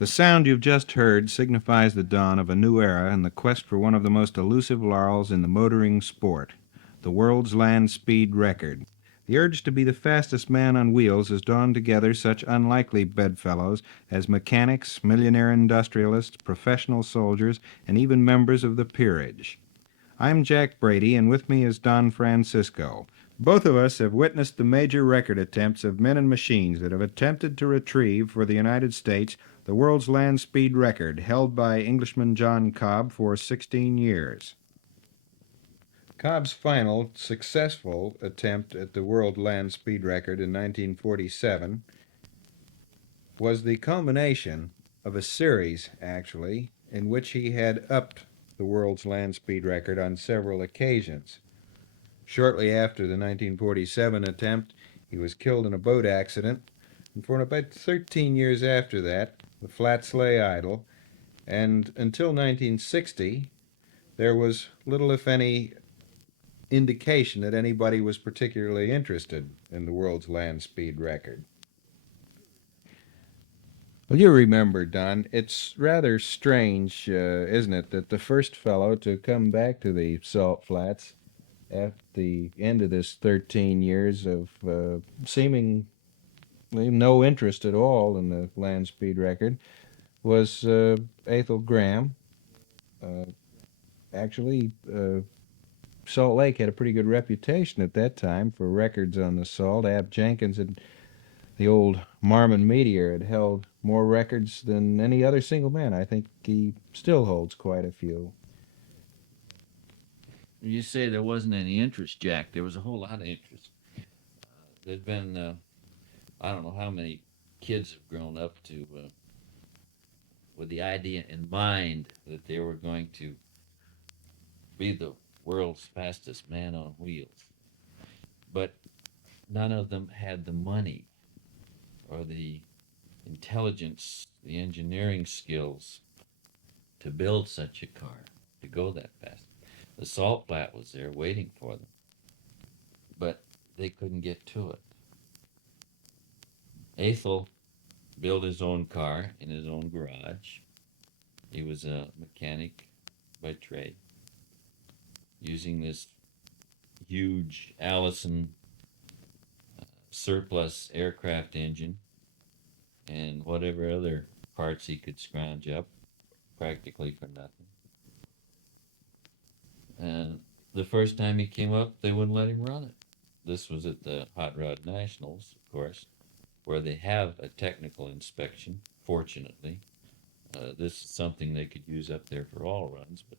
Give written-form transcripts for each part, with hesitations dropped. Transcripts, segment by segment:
The sound you've just heard signifies the dawn of a new era in the quest for one of the most elusive laurels in the motoring sport, the world's land speed record. The urge to be the fastest man on wheels has drawn together such unlikely bedfellows as mechanics, millionaire industrialists, professional soldiers, and even members of the peerage. I'm Jack Brady, and with me is Don Francisco. Both of us have witnessed the major record attempts of men and machines that have attempted to retrieve for the United States the world's land speed record held by Englishman John Cobb for 16 years. Cobb's final successful attempt at the world land speed record in 1947 was the culmination of a series, actually, in which he had upped the world's land speed record on several occasions. Shortly after the 1947 attempt, he was killed in a boat accident, and for about 13 years after that, the flats lay idle, and until 1960, there was little, if any, indication that anybody was particularly interested in the world's land speed record. Well, you remember, Don, it's rather strange, isn't it, that the first fellow to come back to the salt flats at the end of this 13 years of seemingly no interest at all in the land speed record was Ethel Graham. Uh, actually, Salt Lake had a pretty good reputation at that time for records on the salt. Ab Jenkins and the old Marmon Meteor had held more records than any other single man. I think he still holds quite a few. You say there wasn't any interest, Jack. There was a whole lot of interest. There'd been, I don't know how many kids have grown up to with the idea in mind that they were going to be the world's fastest man on wheels. But none of them had the money or the intelligence, the engineering skills to build such a car, to go that fast. The salt flat was there waiting for them, but they couldn't get to it. Ethel built his own car in his own garage. He was a mechanic by trade, using this huge Allison surplus aircraft engine and whatever other parts he could scrounge up, practically for nothing. And the first time he came up, they wouldn't let him run it. This was at the Hot Rod Nationals, of course, where they have a technical inspection, fortunately. This is something they could use up there for all runs, but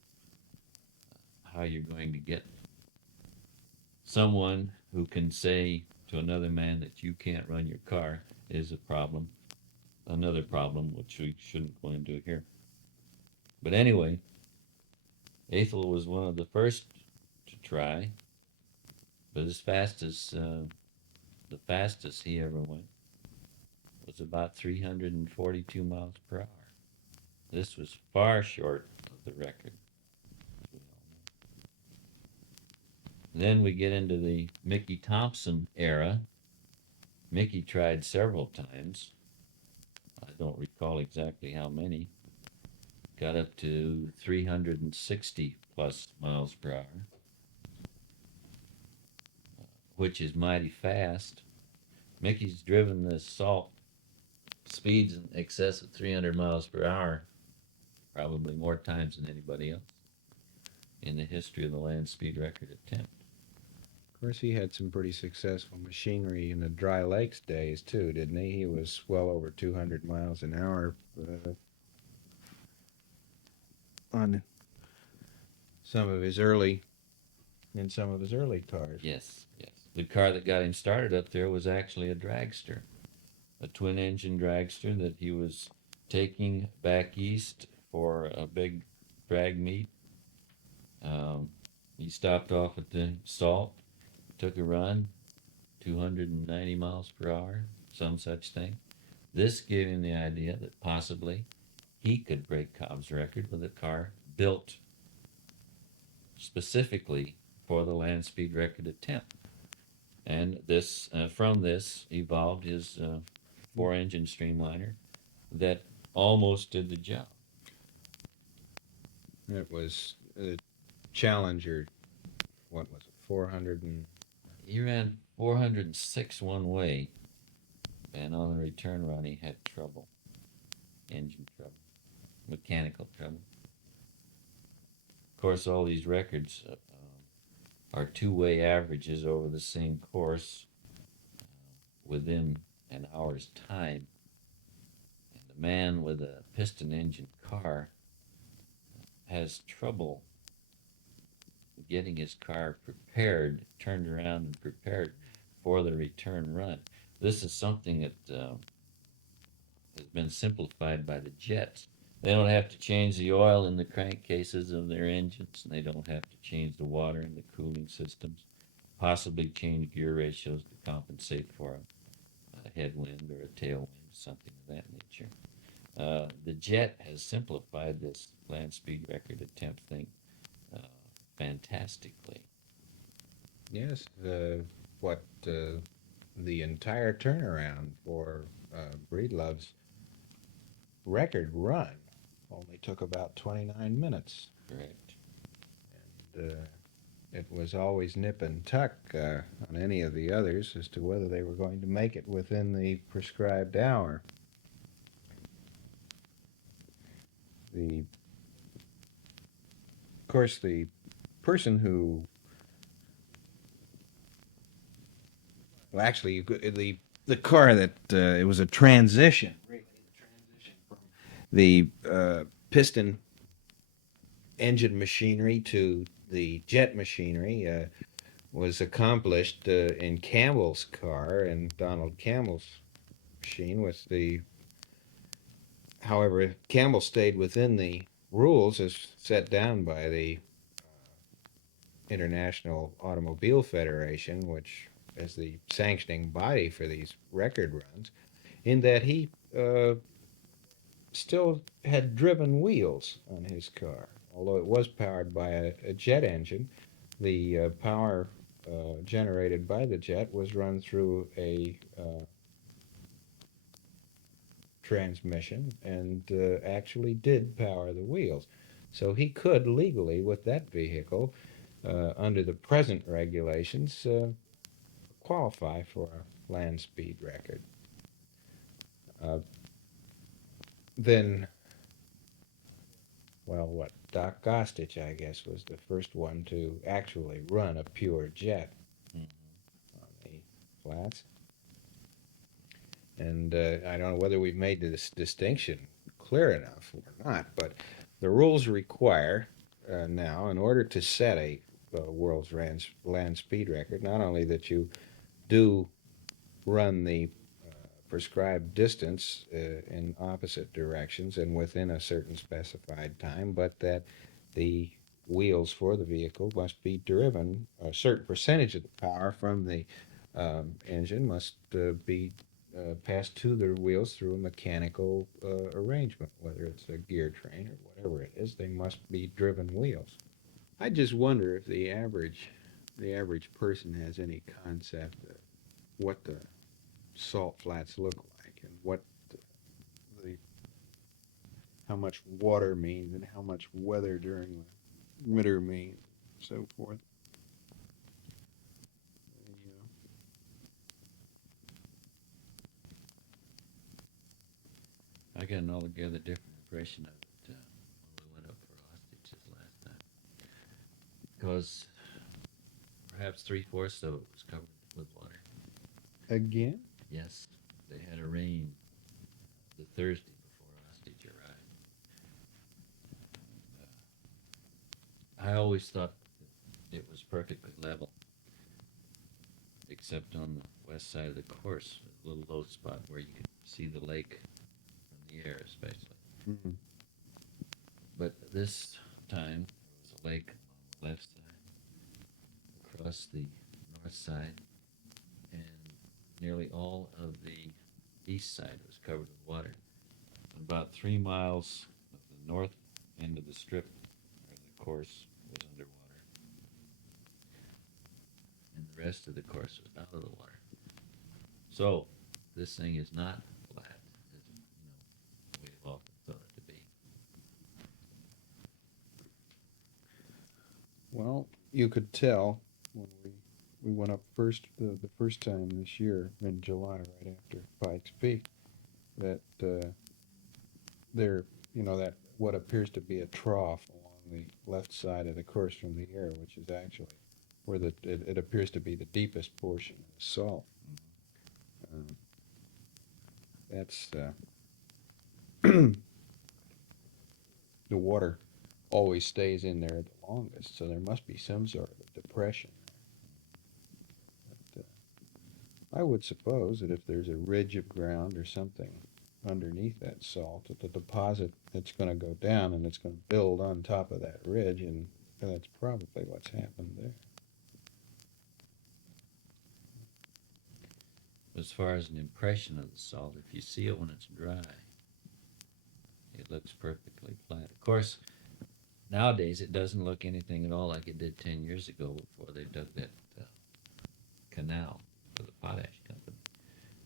how you're going to get someone who can say to another man that you can't run your car is a problem. Another problem, which we shouldn't go into here. But anyway, Ethel was one of the first to try, but the fastest he ever went was about 342 miles per hour. This was far short of the record. Then we get into the Mickey Thompson era. Mickey tried several times. I don't recall exactly how many. Got up to 360 plus miles per hour, which is mighty fast. Mickey's driven the salt speeds in excess of 300 miles per hour probably more times than anybody else in the history of the land speed record attempt. Of course, he had some pretty successful machinery in the Dry Lakes days, too, didn't he? He was well over 200 miles an hour on some of his early cars. Yes, yes. The car that got him started up there was actually a dragster, a twin engine dragster that he was taking back east for a big drag meet. He stopped off at the Salt, took a run, 290 miles per hour, some such thing. This gave him the idea that possibly he could break Cobb's record with a car built specifically for the land speed record attempt. And this, from this, evolved his four-engine streamliner that almost did the job. It was a Challenger. What was it? 400 and He ran 406 one way, and on the return run, he had trouble, engine trouble, mechanical trouble. Of course, all these records are two-way averages over the same course within an hour's time. And the man with a piston engine car has trouble getting his car prepared, turned around and prepared for the return run. This is something that has been simplified by the jets. They don't have to change the oil in the crankcases of their engines, and they don't have to change the water in the cooling systems, possibly change gear ratios to compensate for a headwind or a tailwind, something of that nature. The jet has simplified this land speed record attempt thing uh, fantastically. yes, the entire turnaround for Breedlove's record run only took about 29 minutes. Correct. And it was always nip and tuck on any of the others as to whether they were going to make it within the prescribed hour. Of course, the person who, well, actually, the car that it was a transition, really, the transition from the piston engine machinery to the jet machinery was accomplished in Campbell's car and Donald Campbell's machine with the. However, Campbell stayed within the rules as set down by the International Automobile Federation, which is the sanctioning body for these record runs, in that he still had driven wheels on his car. Although it was powered by a jet engine, the power generated by the jet was run through a transmission and actually did power the wheels. So he could legally, with that vehicle, under the present regulations, qualify for a land speed record. Uh, then, well, what? Doc Gostich, I guess, was the first one to actually run a pure jet Mm. on the flats. And I don't know whether we've made this distinction clear enough or not, but the rules require now, in order to set a world's land speed record, not only that you do run the prescribed distance in opposite directions and within a certain specified time, but that the wheels for the vehicle must be driven, a certain percentage of the power from the engine must be passed to the wheels through a mechanical arrangement, whether it's a gear train or whatever it is, they must be driven wheels. I just wonder if the average person has any concept of what the salt flats look like and what the how much water means and how much weather during the winter means, so forth. You I got an altogether different impression of it when we went up for hostages last time. Because perhaps three-fourths of it was covered with water. Again? Yes, they had a rain the Thursday before hostage arrived. I always thought it was perfectly level, except on the west side of the course, a little low spot where you could see the lake from the air, especially. Mm-hmm. But this time, there was a lake on the left side, across the north side, and nearly all of the east side was covered with water. About 3 miles of the north end of the strip, or the course, was underwater, and the rest of the course was out of the water. So this thing is not flat, as way off Well, you could tell when we went up the first time this year in July, right after Pikes Peak, that there, that what appears to be a trough along the left side of the course from the air, which is actually where it appears to be the deepest portion of the salt. Um, that's the water always stays in there the longest, so there must be some sort of a depression. But, I would suppose that if there's a ridge of ground or something underneath that salt, that the deposit that's going to go down and it's going to build on top of that ridge, and that's probably what's happened there. As far as an impression of the salt, if you see it when it's dry, it looks perfectly flat. Of course, nowadays it doesn't look anything at all like it did 10 years ago before they dug that uh, canal for the potash company.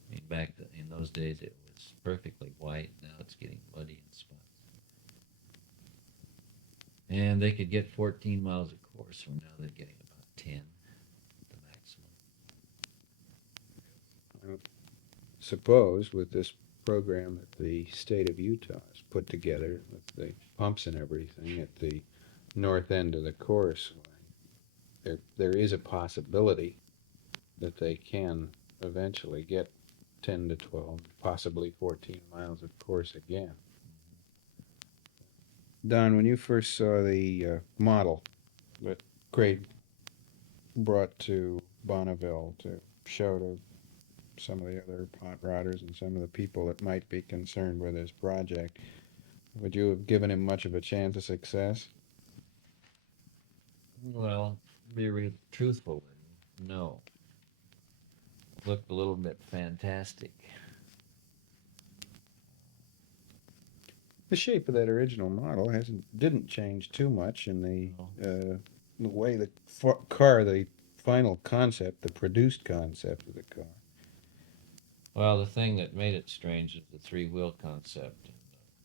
I mean, in those days it was perfectly white. Now it's getting muddy and spots. And they could get 14 miles a course, from now they're getting about 10, the maximum. I suppose with this program that the state of Utah has put together with the pumps and everything at the north end of the course, there is a possibility that they can eventually get 10 to 12, possibly 14 miles of course again. Don, when you first saw the model that Craig brought to Bonneville to show to some of the other hot rodders and some of the people that might be concerned with his project, would you have given him much of a chance of success? Well, be real truthful with you. No. Looked a little bit fantastic. The shape of that original model didn't change too much in No. the way the car, the final concept, the produced concept of the car. Well, the thing that made it strange is the three-wheel concept, and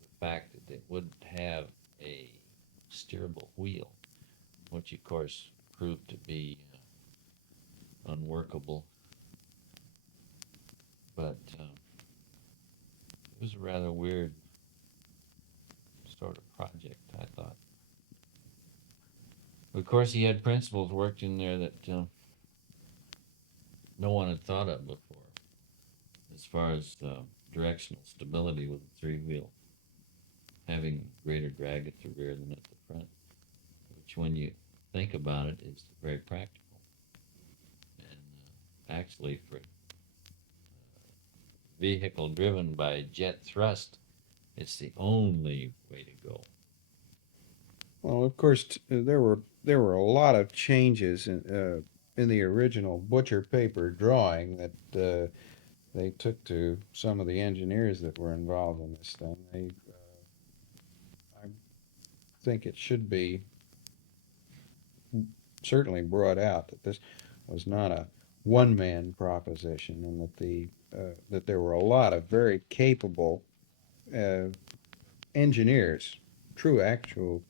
the fact that it wouldn't have a steerable wheel, which of course proved to be unworkable. But it was a rather weird sort of project, I thought. Of course, he had principles worked in there that no one had thought of before, as far as directional stability with a three-wheel, having greater drag at the rear than at the front, which, when you think about it, is very practical. And actually, for a vehicle driven by jet thrust, it's the only way to go. Well, of course, there were a lot of changes in the original butcher paper drawing that they took to some of the engineers that were involved in this thing. I think it should be certainly brought out that this was not a one-man proposition, and that there were a lot of very capable uh, engineers, true actual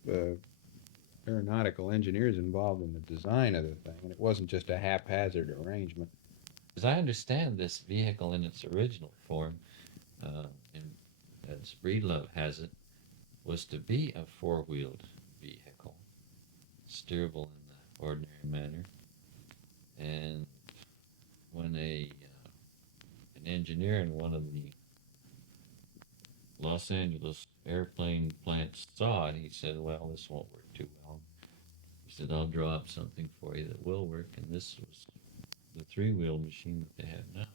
aeronautical engineers involved in the design of the thing, and it wasn't just a haphazard arrangement. As I understand, this vehicle in its original form, and as Breedlove has it, was to be a four-wheeled vehicle, steerable in the ordinary manner. And when an engineer in one of the Los Angeles airplane plants saw it, he said, "Well, this won't work too well." He said, "I'll draw up something for you that will work," and this was the three-wheel machine that they have now.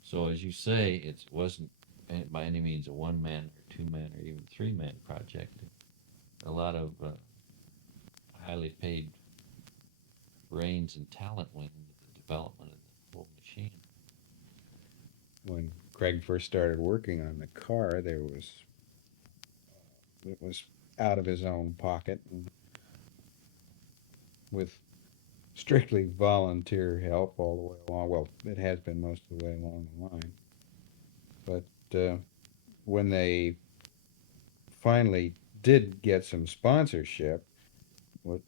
So, as you say, it wasn't by any means a one-man or two-man or even three-man project. A lot of highly paid brains and talent went into the development of the whole machine. When Craig first started working on the car, it was out of his own pocket and with strictly volunteer help all the way along. Well, it has been most of the way along the line. But when they finally did get some sponsorship, what,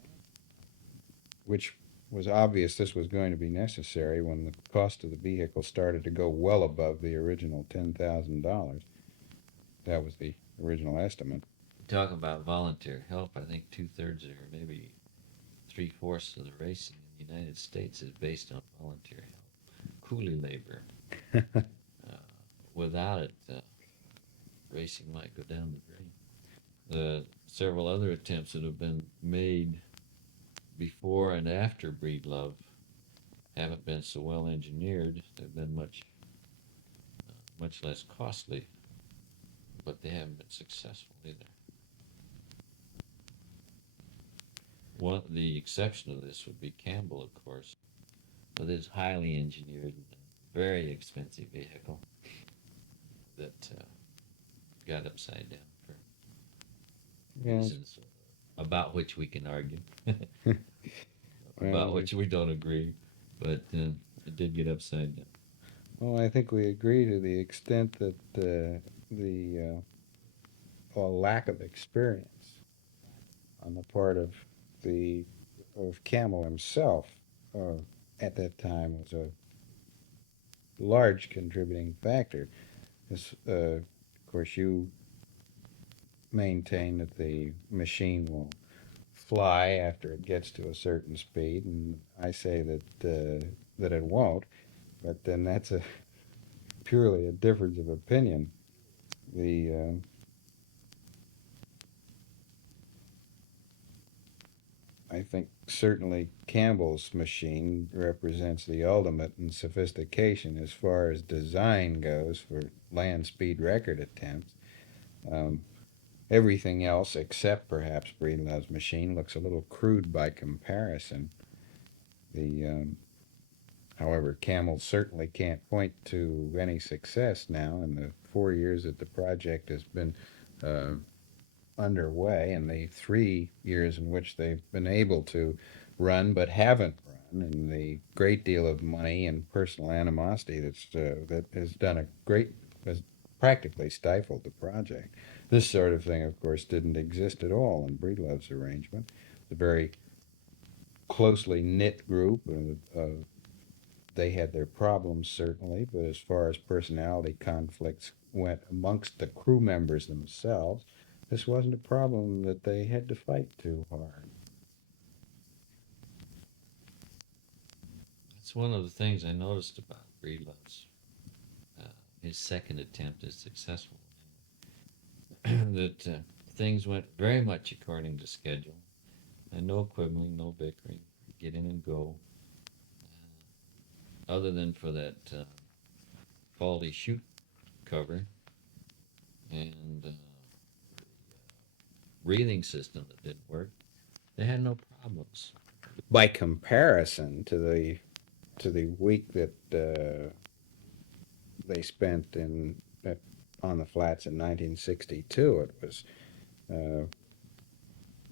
which was obvious this was going to be necessary when the cost of the vehicle started to go well above the original $10,000. That was the original estimate. Talk about volunteer help. I think 2/3 or maybe 3/4 of the racing in the United States is based on volunteer help, coolie labor. Without it, racing might go down the drain. Several other attempts that have been made before and after Breedlove haven't been so well engineered. They've been much less costly, but they haven't been successful either. The exception of this would be Campbell, of course, with his highly engineered and very expensive vehicle that got upside down for Yes. reasons about which we can argue, Well, about which we don't agree, but it did get upside down. well, I think we agree to the extent that the lack of experience on the part of Camel himself at that time was a large contributing factor. Of course, you maintain that the machine will fly after it gets to a certain speed, and I say that it won't. But then that's purely a difference of opinion. The I think certainly Campbell's machine represents the ultimate in sophistication as far as design goes for land speed record attempts. Um, Everything else, except perhaps Breedlove's machine, looks a little crude by comparison. However, Camel certainly can't point to any success now in the 4 years that the project has been uh, underway, and the 3 years in which they've been able to run but haven't run, and the great deal of money and personal animosity that has practically stifled the project. This sort of thing, of course, didn't exist at all in Breedlove's arrangement. It's a very closely knit group. They had their problems, certainly, but as far as personality conflicts went amongst the crew members themselves, this wasn't a problem that they had to fight too hard. That's one of the things I noticed about Breedlove's. His second attempt is successful. that things went very much according to schedule, and no quibbling, no bickering, get in and go. Other than for that faulty chute cover and breathing system that didn't work, they had no problems. By comparison to the week that they spent on the flats in 1962, it was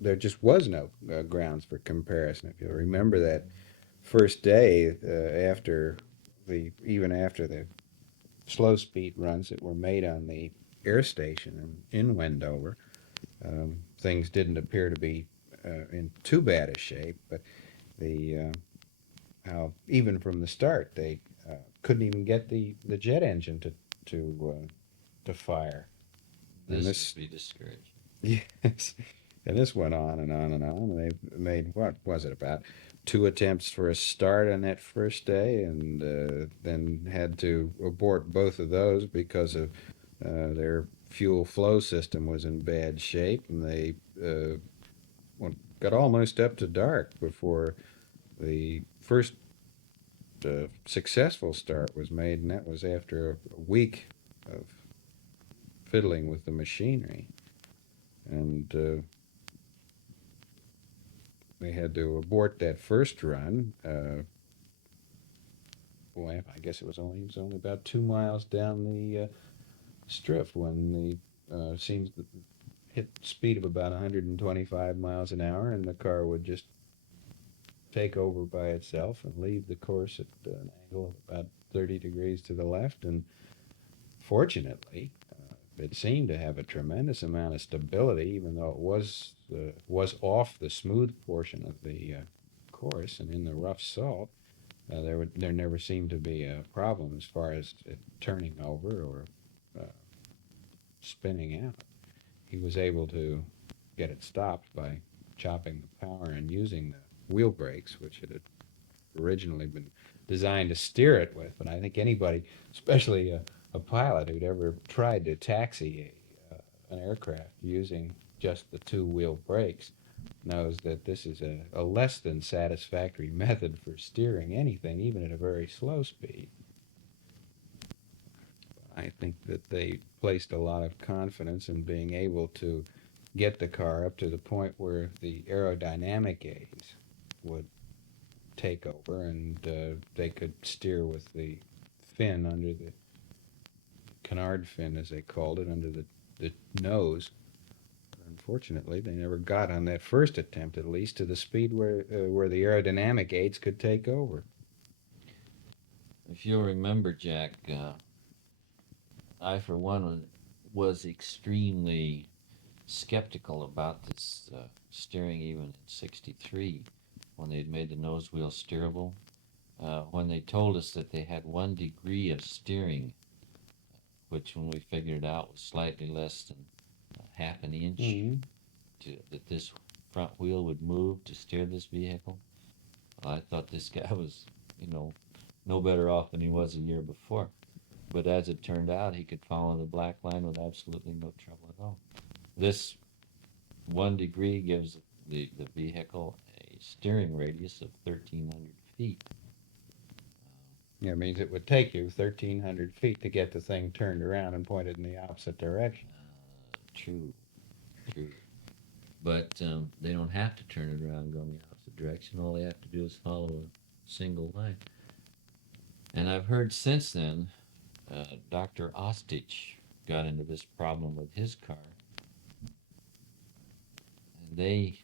there just was no grounds for comparison. If you remember that first day even after the slow speed runs that were made on the air station in Wendover, things didn't appear to be in too bad a shape, but the how even from the start they couldn't even get the jet engine to fire. This would be discouraging. Yes, and this went on and on and on. And they made, what was it, about 2 attempts for a start on that first day, and then had to abort both of those because of their fuel flow system was in bad shape, and they got almost up to dark before the first successful start was made, and that was after a week of fiddling with the machinery. And they had to abort that first run. Boy, I guess it was only about 2 miles down the strip when the seems to hit speed of about 125 miles an hour, and the car would just take over by itself and leave the course at an angle of about 30 degrees to the left. And fortunately, it seemed to have a tremendous amount of stability, even though it was off the smooth portion of the course and in the rough salt. There never seemed to be a problem as far as it turning over or uh, spinning out. He was able to get it stopped by chopping the power and using the wheel brakes, which it had originally been designed to steer it with. But I think anybody, especially a pilot who'd ever tried to taxi an aircraft using just the two-wheel brakes, knows that this is a less than satisfactory method for steering anything, even at a very slow speed. I think that they placed a lot of confidence in being able to get the car up to the point where the aerodynamic aids would take over and they could steer with the fin under the canard fin, as they called it, under the nose. Unfortunately, they never got on that first attempt, at least, to the speed where the aerodynamic aids could take over. If you'll remember, Jack, I, for one, was extremely skeptical about this steering even in '63 when they'd made the nose wheel steerable. When they told us that they had 1 degree of steering, which when we figured it out was slightly less than half an inch, that this front wheel would move to steer this vehicle. Well, I thought this guy was, no better off than he was a year before. But as it turned out, he could follow the black line with absolutely no trouble at all. This 1 degree gives the vehicle a steering radius of 1,300 feet. Yeah, it means it would take you 1,300 feet to get the thing turned around and pointed in the opposite direction. True. But they don't have to turn it around and go in the opposite direction. All they have to do is follow a single line. And I've heard since then, Dr. Ostich got into this problem with his car. And they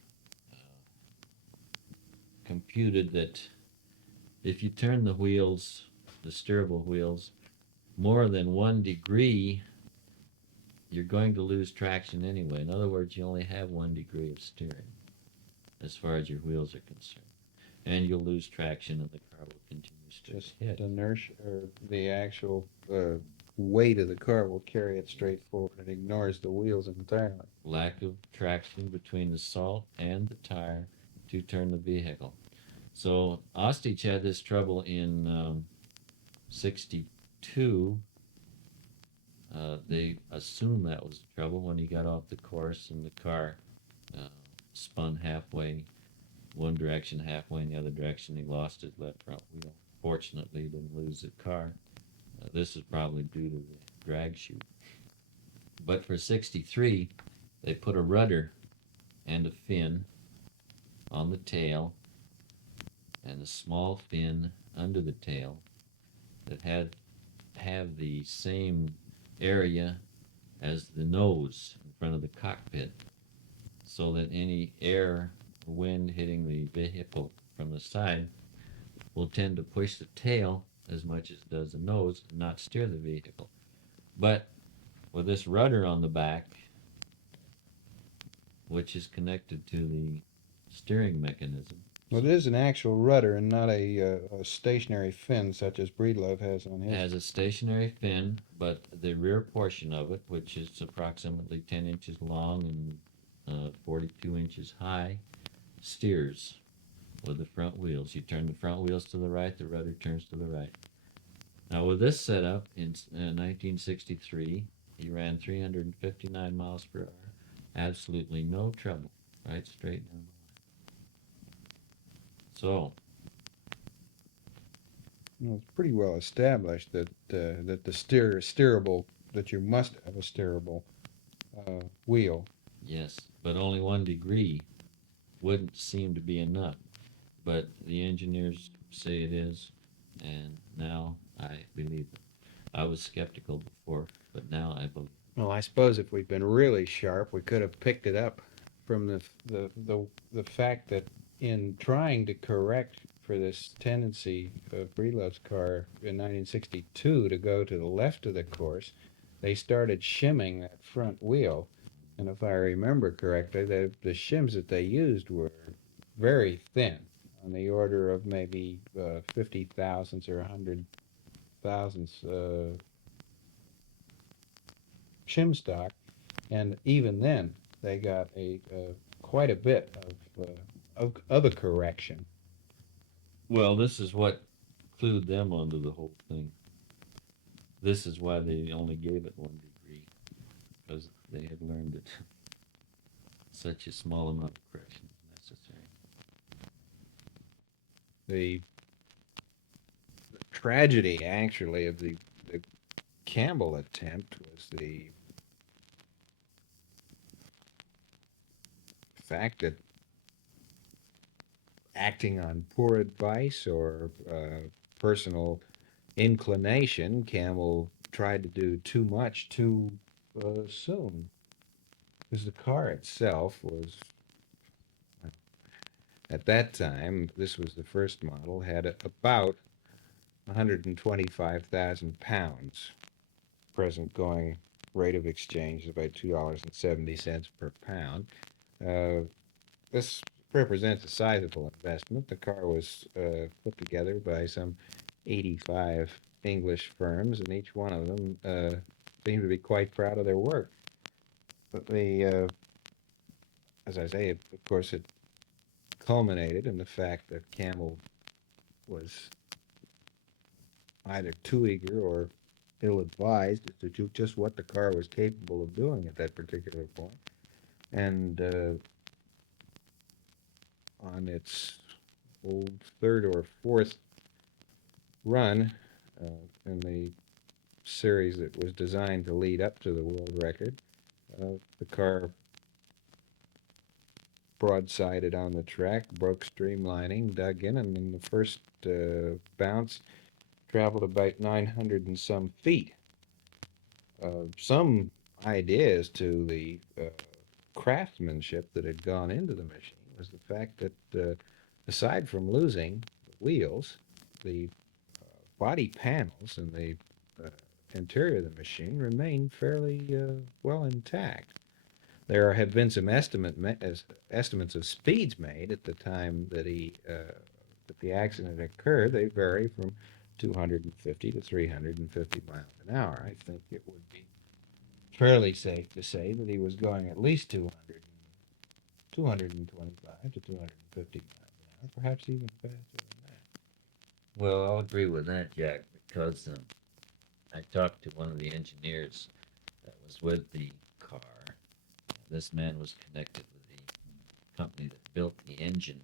computed that if you turn the wheels, the steerable wheels, more than 1 degree, you're going to lose traction anyway. In other words, you only have 1 degree of steering as far as your wheels are concerned. And you'll lose traction and the car will continue to Just hit. the inertia, or the actual weight of the car will carry it straight forward. It ignores the wheels entirely. Lack of traction between the salt and the tire to turn the vehicle. So Ostich had this trouble in '62. They assumed that was the trouble when he got off the course and the car spun halfway one direction, halfway in the other direction. He lost his left front wheel. Fortunately, he didn't lose the car. This is probably due to the drag chute. But for '63, they put a rudder and a fin on the tail and a small fin under the tail that have the same area as the nose in front of the cockpit, so that any air or wind hitting the vehicle from the side will tend to push the tail as much as it does the nose and not steer the vehicle. But with this rudder on the back, which is connected to the steering mechanism. Well, it is an actual rudder and not a stationary fin such as Breedlove has on his. It has a stationary fin, but the rear portion of it, which is approximately 10 inches long and 42 inches high, steers with the front wheels. You turn the front wheels to the right, the rudder turns to the right. Now with this setup in 1963, he ran 359 miles per hour, absolutely no trouble, right straight down the line. So, well, it's pretty well established that that the steerable, that you must have a steerable wheel. yes, but only 1 degree wouldn't seem to be enough. But the engineers say it is, and now I believe them. I was skeptical before, but now I believe. Well, I suppose if we'd been really sharp, we could have picked it up from the fact that in trying to correct for this tendency of Breedlove's car in 1962 to go to the left of the course, they started shimming that front wheel. And if I remember correctly, the shims that they used were very thin, on the order of maybe 50 thousandths or 100 thousandths shim stock. And even then, they got a quite a bit of a correction. Well, this is what clued them onto the whole thing. This is why they only gave it 1 degree, because they had learned that such a small amount of correction is necessary. The tragedy, actually, of the Campbell attempt was the fact that, acting on poor advice or personal inclination, Campbell tried to do too much too soon. Because the car itself was, at that time, this was the first model, had about 125,000 pounds. Present going rate of exchange is about $2.70 per pound. Uh, this represents a sizable investment. The car was put together by some 85 English firms, and each one of them seemed to be quite proud of their work. But as I say, of course, it culminated in the fact that Campbell was either too eager or ill-advised as to just what the car was capable of doing at that particular point. And on its old third or fourth run in the series that was designed to lead up to the world record, the car broadsided on the track, broke streamlining, dug in, and in the first bounce, traveled about 900 and some feet. Some idea as to the craftsmanship that had gone into the machine was the fact that, aside from losing the wheels, the body panels and the uh, interior of the machine remained fairly well intact. There have been some estimates of speeds made at the time that the accident occurred. They vary from 250 to 350 miles an hour. I think it would be fairly safe to say that he was going at least 225 to 250 miles an hour, perhaps even faster than that. Well, I'll agree with that, Jack, because I talked to one of the engineers that was with the car. This man was connected with the company that built the engine,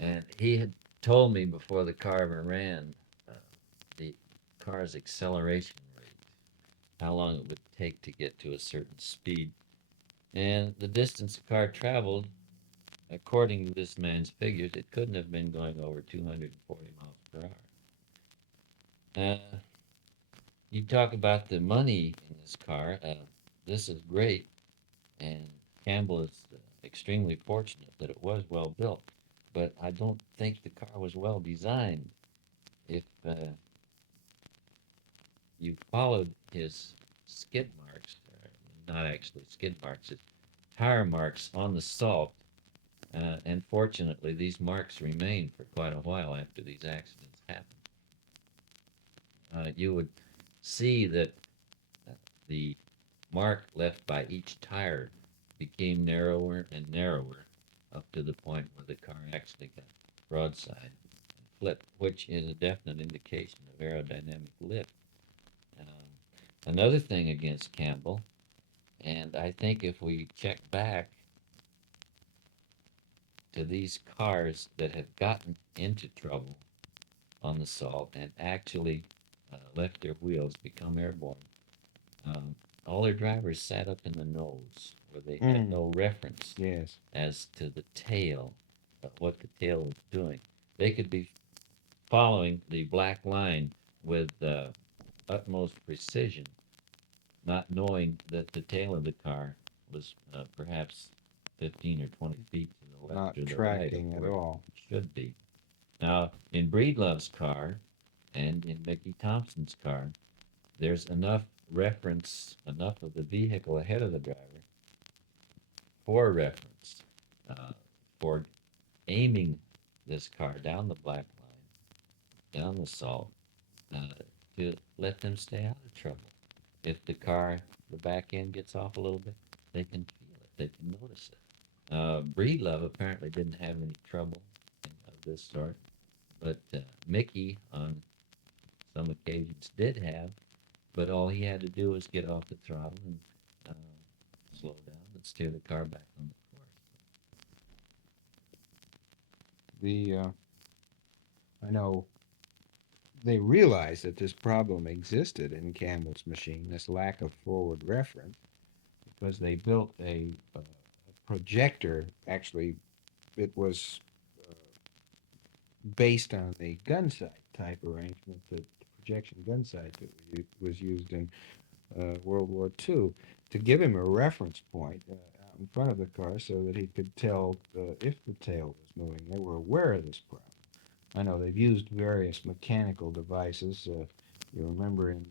and he had told me before the car ever ran the car's acceleration rate, how long it would take to get to a certain speed, and the distance the car traveled. According to this man's figures, it couldn't have been going over 240 miles per hour. You talk about the money in this car. This is great, and Campbell is extremely fortunate that it was well built. But I don't think the car was well designed. If you followed his skid marks, not actually skid marks, it's tire marks on the salt, and fortunately, these marks remained for quite a while after these accidents happened. You would see that the mark left by each tire became narrower and narrower up to the point where the car actually got broadside and flipped, which is a definite indication of aerodynamic lift. Um, Another thing against Campbell, and I think if we check back to these cars that have gotten into trouble on the salt and actually left their wheels, become airborne, um, all their drivers sat up in the nose where they had no reference Yes. as to the tail, what the tail was doing. They could be following the black line with utmost precision, not knowing that the tail of the car was perhaps 15 or 20 feet to the left Not or the right of tracking at where it all. should be. Now, in Breedlove's car and in Mickey Thompson's car, there's enough reference enough of the vehicle ahead of the driver for reference, uh, for aiming this car down the black line, down the salt, uh, to let them stay out of trouble. If the car, the back end gets off a little bit, they can feel it, they can notice it. Breedlove apparently didn't have any trouble of this sort, but Mickey on some occasions did have, but all he had to do was get off the throttle and slow down and steer the car back on the course. I know they realized that this problem existed in Campbell's machine, this lack of forward reference, because they built a projector. Actually, it was based on the gun sight type arrangement, that the projection gun sight that was used in World War II, to give him a reference point out in front of the car so that he could tell if the tail was moving. They were aware of this problem. I know they've used various mechanical devices. You remember in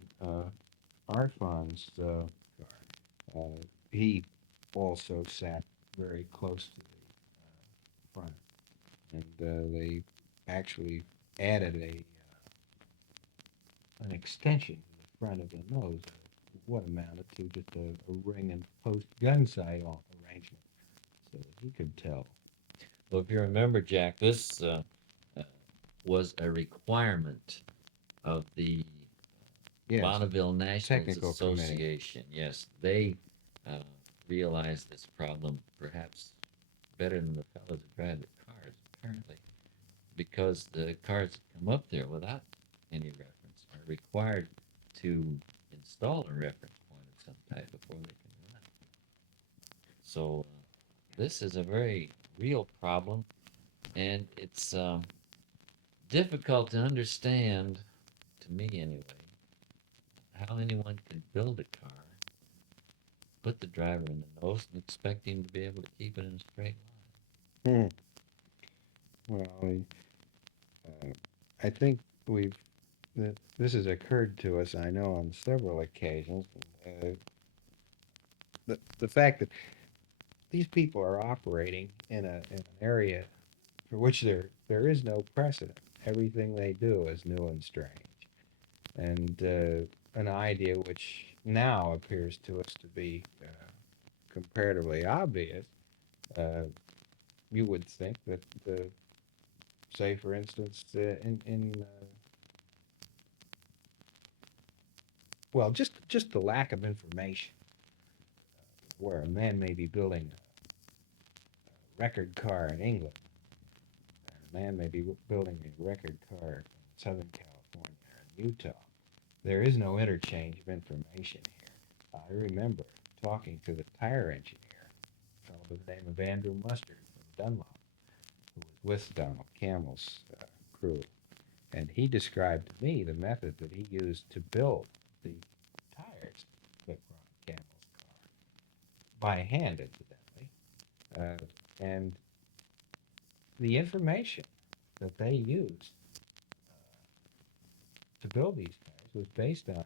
Arfon's car, he also sat very close to the front, and they actually added an extension to the front of the nose, what amounted to just a ring and post gun sight arrangement, so that he could tell. Well, if you remember, Jack, this was a requirement of the Yes, Bonneville Nationals technical committee. Association. Yes, they uh, realized this problem perhaps better than the fellows who drive the cars, apparently, because the cars that come up there without any reference are required to install a reference point of some type before they can run. So this is a very real problem, and it's difficult to understand, to me anyway, how anyone can build a car, put the driver in the nose, and expect him to be able to keep it in a straight Hmm. Well, uh, I think we've this has occurred to us, I know, on several occasions. The fact that these people are operating in an area for which there is no precedent. Everything they do is new and strange, and an idea which now appears to us to be comparatively obvious. Uh, you would think that, say, for instance, in well, just the lack of information, where a man may be building a record car in England, and a man may be building a record car in Southern California or in Utah. There is no interchange of information here. I remember talking to the tire engineer, a fellow by the name of Andrew Mustard from Dunlop, who was with Donald Campbell's crew, and he described to me the method that he used to build the tires that were on Campbell's car, by hand, incidentally, and the information that they used to build these tires was based on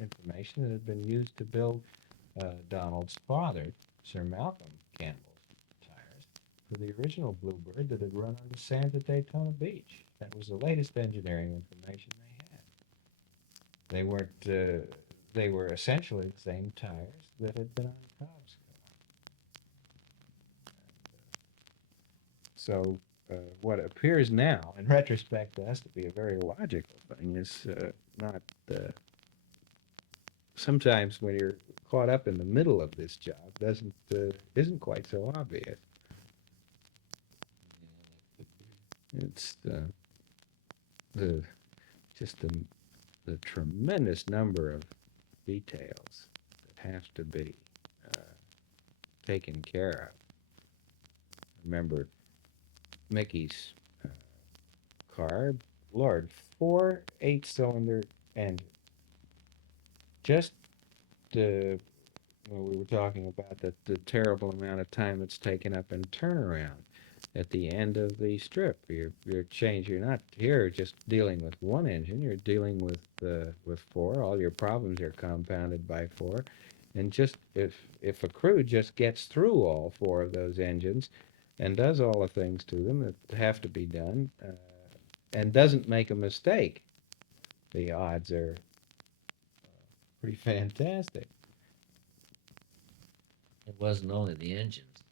information that had been used to build Donald's father, Sir Malcolm Campbell's tires, for the original Bluebird that had run on the sands at Daytona Beach. That was the latest engineering information they had. They weren't. They were essentially the same tires that had been on Cobb's car. So what appears now, in retrospect, to us to be a very logical thing, is not. Sometimes when you're caught up in the middle of this job, doesn't isn't quite so obvious. It's the just the tremendous number of details that have to be taken care of. Remember Mickey's car, Lord, 4 8-cylinder engine. Just well, we were talking about the terrible amount of time it's taken up in turnaround. at the end of the strip. You're not here just dealing with one engine. You're dealing with four. All your problems are compounded by four, and just if a crew just gets through all four of those engines, and does all the things to them that have to be done, and doesn't make a mistake, the odds are pretty fantastic. It wasn't only the engines.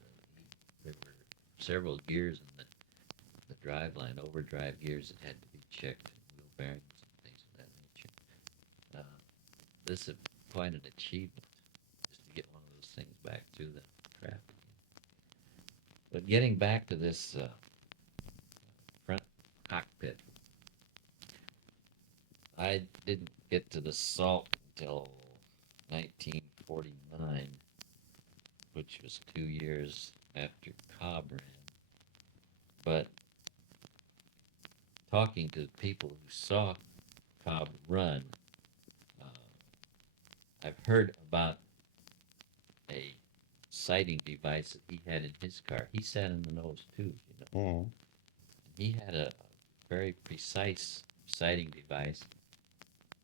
There were several gears in the drive line, overdrive gears that had to be checked, wheel bearings and things of that nature. Uh, this is quite an achievement just to get one of those things back through the traffic. But getting back to this front cockpit, I didn't get to the salt until 1949, which was 2 years after Cobb ran. But talking to the people who saw Cobb run, uh, I've heard about a sighting device that he had in his car. He sat in the nose too, you know. Mm. He had a very precise sighting device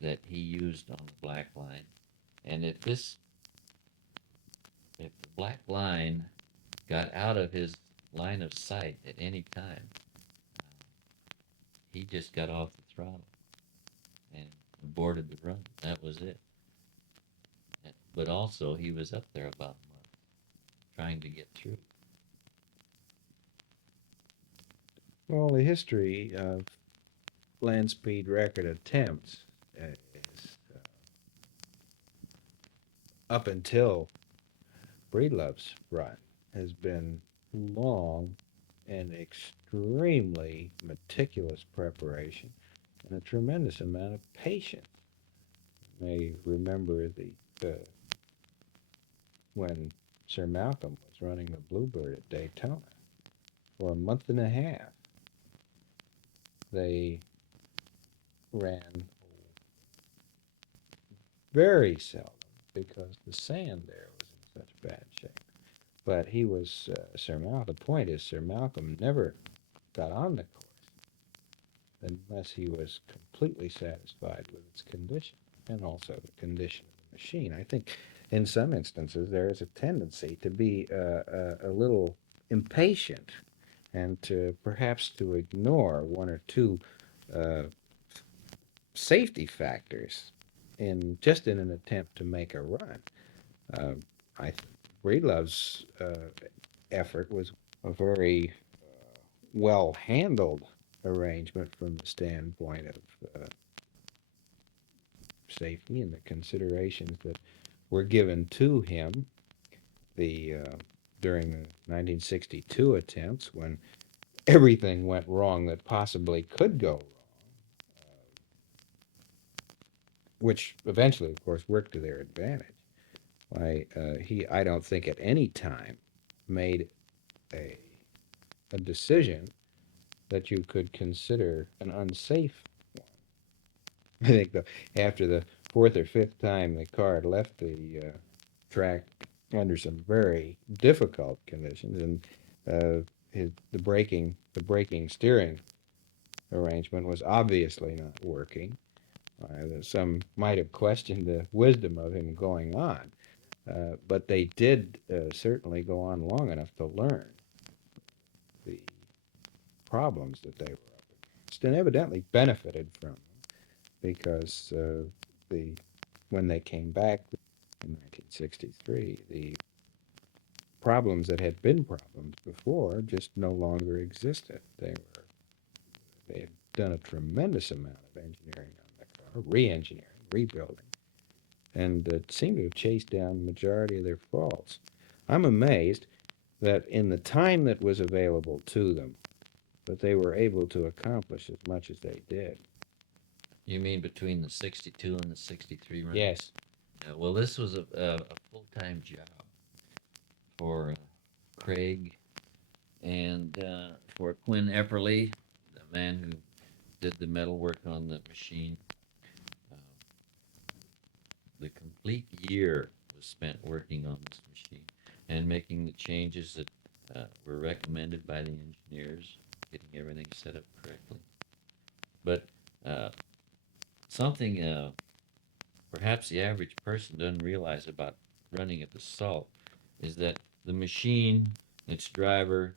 that he used on the black line. And if the black line got out of his line of sight at any time, he just got off the throttle and aborted the run. That was it. But also, he was up there about a month trying to get through. Well, the history of land speed record attempts is up until Breedlove's run has been long and extremely meticulous preparation and a tremendous amount of patience. You may remember when Sir Malcolm was running the Bluebird at Daytona for a month and a half. They ran very seldom because the sand there was in such bad shape. But he was Sir Malcolm. The point is, Sir Malcolm never got on the course unless he was completely satisfied with its condition and also the condition of the machine. I think in some instances there is a tendency to be a little impatient and perhaps to ignore one or two uh, safety factors in an attempt to make a run. Uh, I Breedlove's effort was a very well handled arrangement from the standpoint of safety and the considerations that were given to him. The During the 1962 attempts, when everything went wrong that possibly could go wrong, which eventually, of course, worked to their advantage. I don't think at any time made a a decision that you could consider an unsafe one. I think after the fourth or fifth time the car had left the track under some very difficult conditions, and the braking steering arrangement was obviously not working. Some might have questioned the wisdom of him going on, but they did certainly go on long enough to learn the problems that they were up against, and evidently benefited from them because the when they came back in 1963, the problems that had been problems before just no longer existed. They had done a tremendous amount of engineering on the car, re-engineering, rebuilding, and seemed to have chased down the majority of their faults. I'm amazed that in the time that was available to them, that they were able to accomplish as much as they did. You mean between the 62 and the 63 run? Yes. Yeah, well, this was a full-time job for Craig and for Quinn Epperly, the man who did the metal work on the machine. Uh, the complete year was spent working on this machine and making the changes that were recommended by the engineers, getting everything set up correctly. But uh, something perhaps the average person doesn't realize about running at the salt is that the machine, its driver,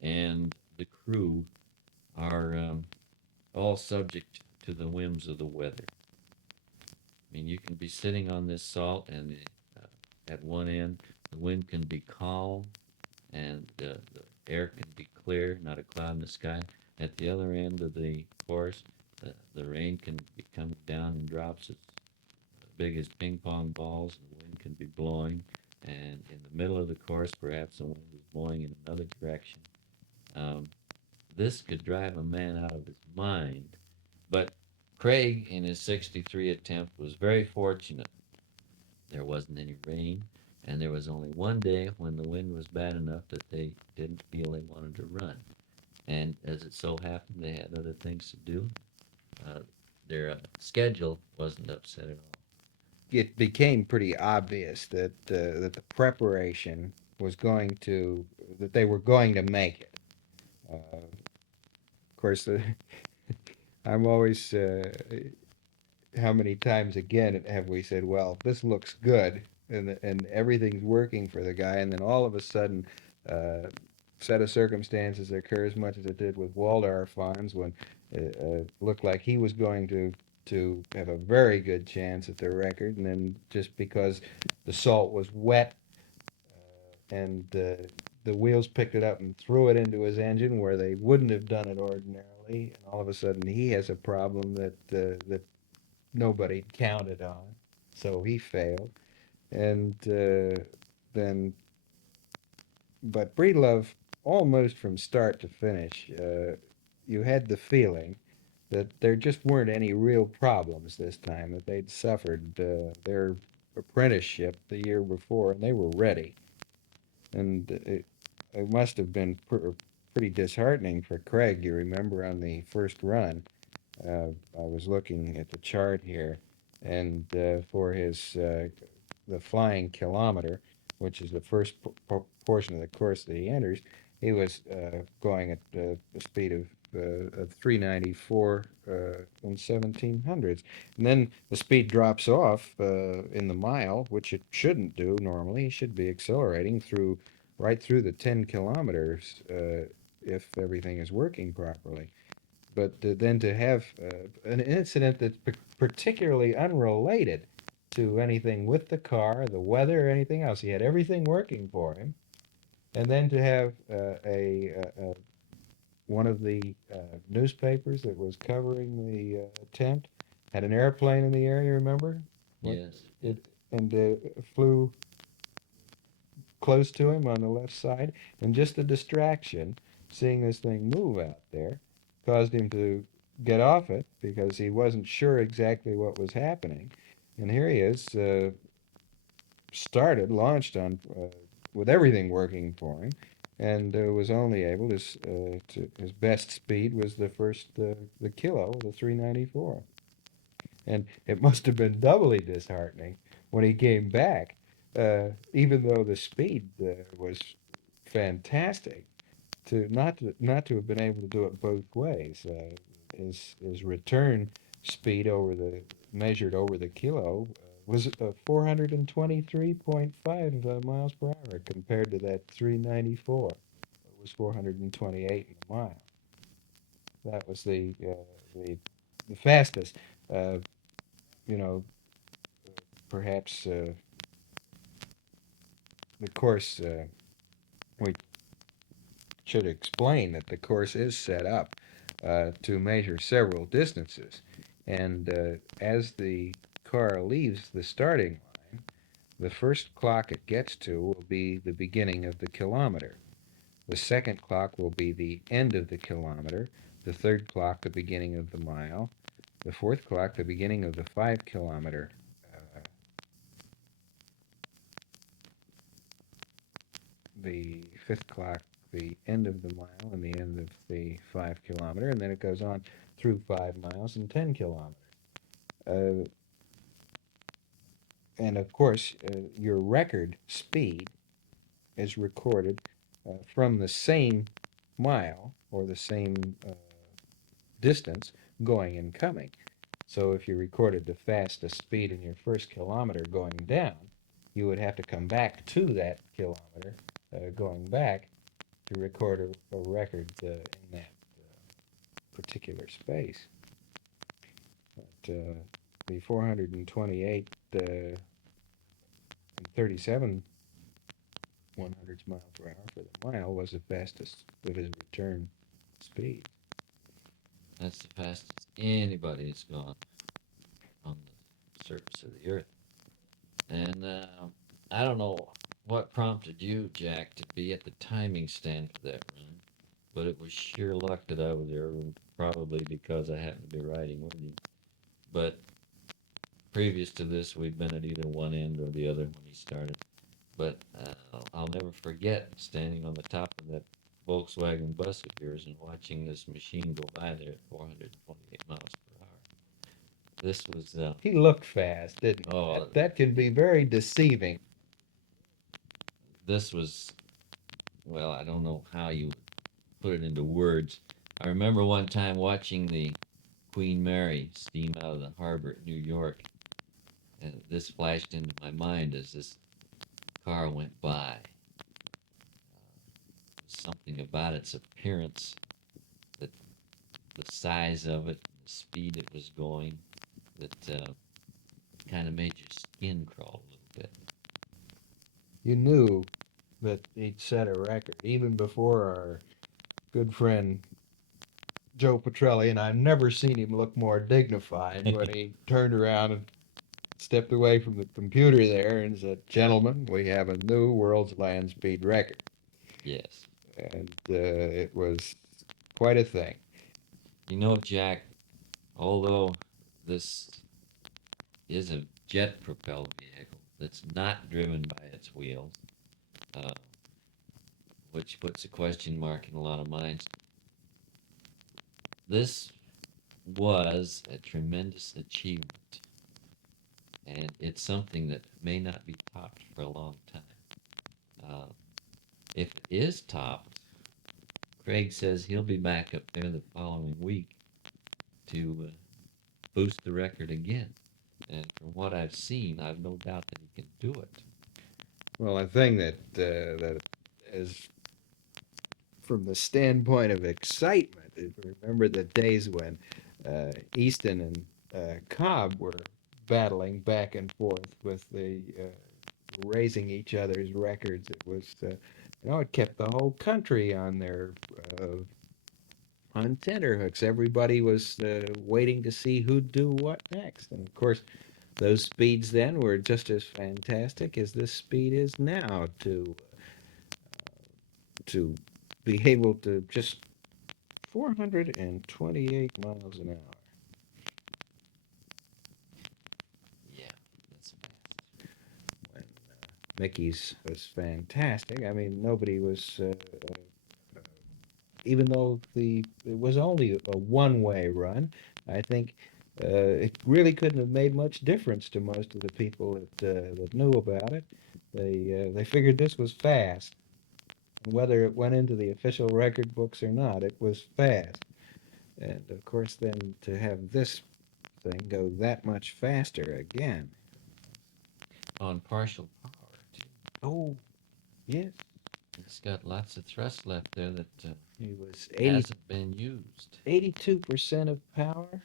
and the crew are all subject to the whims of the weather. I mean, you can be sitting on this salt, and at one end, the wind can be calm, and the air can be clear, not a cloud in the sky. At the other end of the course, the rain can be coming down in drops as big as ping pong balls, and the wind can be blowing. And in the middle of the course, perhaps the wind is blowing in another direction. Um, this could drive a man out of his mind. But Craig, in his 63 attempt, was very fortunate. There wasn't any rain, and there was only one day when the wind was bad enough that they didn't feel they wanted to run. And as it so happened, they had other things to do. Uh, their schedule wasn't upset at all. It became pretty obvious that the preparation was going to that they were going to make it. Of course, I'm always how many times again have we said, well, this looks good, and everything's working for the guy, and then all of a sudden, uh, set of circumstances occur as much as it did with Waldorf Farms when it looked like he was going to have a very good chance at the record, and then just because the salt was wet and the wheels picked it up and threw it into his engine where they wouldn't have done it ordinarily, and all of a sudden he has a problem that nobody counted on, so he failed. And then, but Breedlove, almost from start to finish, you had the feeling that there just weren't any real problems this time, that they'd suffered their apprenticeship the year before and they were ready. And it must have been pretty disheartening for Craig. You remember on the first run, I was looking at the chart here, and for his the flying kilometer, which is the first portion of the course that he enters, he was going at the speed of 394 in 1700s. And then the speed drops off in the mile, which it shouldn't do normally. He should be accelerating through right through the 10 kilometers if everything is working properly. But then to have an incident that's particularly unrelated to anything with the car, the weather, or anything else. He had everything working for him, and then to have one of the newspapers that was covering the attempt had an airplane in the air. You remember? What Yes. it and flew close to him on the left side, and just a distraction, seeing this thing move out there, caused him to get off it because he wasn't sure exactly what was happening. And here he is, launched on with everything working for him, and was only able to his best speed was the first the kilo, the 394, and it must have been doubly disheartening when he came back, even though the speed was fantastic, to have been able to do it both ways. His return speed over the measured over the kilo was 423.5 miles per hour compared to that 394. It was 428 in a mile. That was the fastest. Uh, you know, perhaps the course we should explain that the course is set up to measure several distances, and as the car leaves the starting line, the first clock it gets to will be the beginning of the kilometer. The second clock will be the end of the kilometer. The third clock, the beginning of the mile. The fourth clock, the beginning of the 5 kilometer. Uh, the fifth clock, the end of the mile and the end of the 5 kilometer, and then it goes on through 5 miles and 10 kilometers. Uh, and of course, your record speed is recorded from the same mile or the same distance going and coming. So if you recorded the fastest speed in your first kilometer going down, you would have to come back to that kilometer going back to record a record in that particular space. But the 428 and 37 100 miles per hour for the mile was the fastest of his return speed. That's the fastest anybody has gone on the surface of the earth. And I don't know what prompted you, Jack, to be at the timing stand for that run, but it was sheer luck that I was there, probably because I happened to be riding with you. But previous to this, we'd been at either one end or the other when he started. But I'll never forget standing on the top of that Volkswagen bus of yours and watching this machine go by there at 428 miles per hour. This was He looked fast, didn't he? oh, That can be very deceiving. this was, well, I don't know how you would put it into words. I remember one time watching the Queen Mary steam out of the harbor at New York, and this flashed into my mind as this car went by. Something about its appearance, that the size of it, the speed it was going, that kind of made your skin crawl a little bit. You knew that he'd set a record even before our good friend Joe Petrelli, and I've never seen him look more dignified when he turned around and stepped away from the computer there and said, "Gentlemen, we have a new world's land speed record." Yes. And it was quite a thing. You know, Jack, although this is a jet propelled vehicle that's not driven by its wheels, uh, which puts a question mark in a lot of minds, this was a tremendous achievement. And it's something that may not be topped for a long time. Uh, if it is topped, Craig says he'll be back up there the following week to boost the record again. And from what I've seen, I've no doubt that he can do it. Well, a thing that is from the standpoint of excitement. Remember the days when Easton and Cobb were battling back and forth with the raising each other's records. It was, it kept the whole country on their on tenterhooks. Everybody was waiting to see who'd do what next. And of course, those speeds then were just as fantastic as this speed is now to be able to just 428 miles an hour. Yeah, that's fast. When Mickey's was fantastic. I mean, nobody was, even though it was only a one-way run, I think it really couldn't have made much difference to most of the people that knew about it. They figured this was fast. Whether it went into the official record books or not, it was fast. And of course, then to have this thing go that much faster again. On partial power, too. Oh, yes. It's got lots of thrust left there that It was hasn't been used. 82% of power.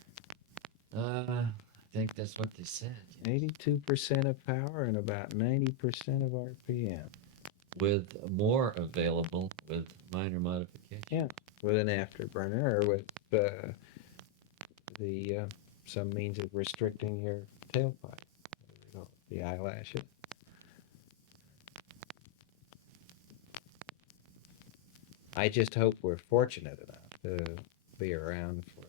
I think that's what they said. 82% of power and about 90% of RPM. With more available with minor modifications. Yeah, with an afterburner or with the some means of restricting your tailpipe, the eyelashes. I just hope we're fortunate enough to be around for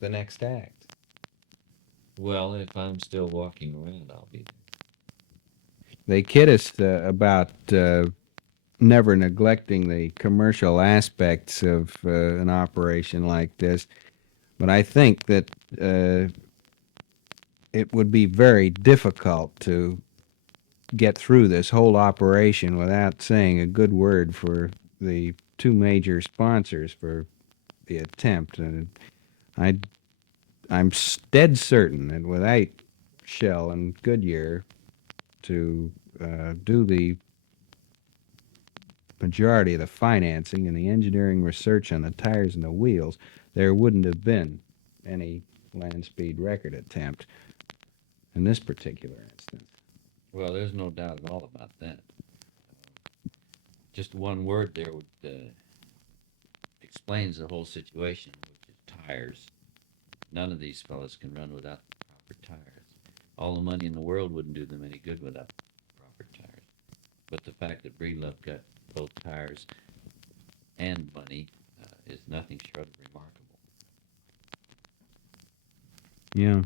the next act. Well, if I'm still walking around, I'll be there. They kid us about never neglecting the commercial aspects of an operation like this, but I think that it would be very difficult to get through this whole operation without saying a good word for the two major sponsors for the attempt. And I'm dead certain that without Shell and Goodyear to do the majority of the financing and the engineering research on the tires and the wheels, there wouldn't have been any land speed record attempt in this particular instance. Well, there's no doubt at all about that. Just one word there would explains the whole situation, which is tires. None of these fellas can run without the proper tires. All the money in the world wouldn't do them any good without proper tires. But the fact that Breedlove got both tires and money is nothing short of remarkable. Yeah.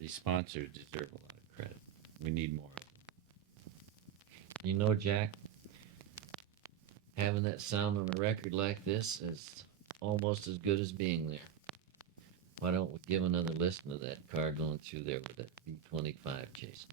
These sponsors deserve a lot of credit. We need more of them. You know, Jack, having that sound on a record like this is almost as good as being there. Why don't we give another listen to that car going through there with that B-25 chasing?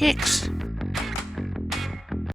kicks.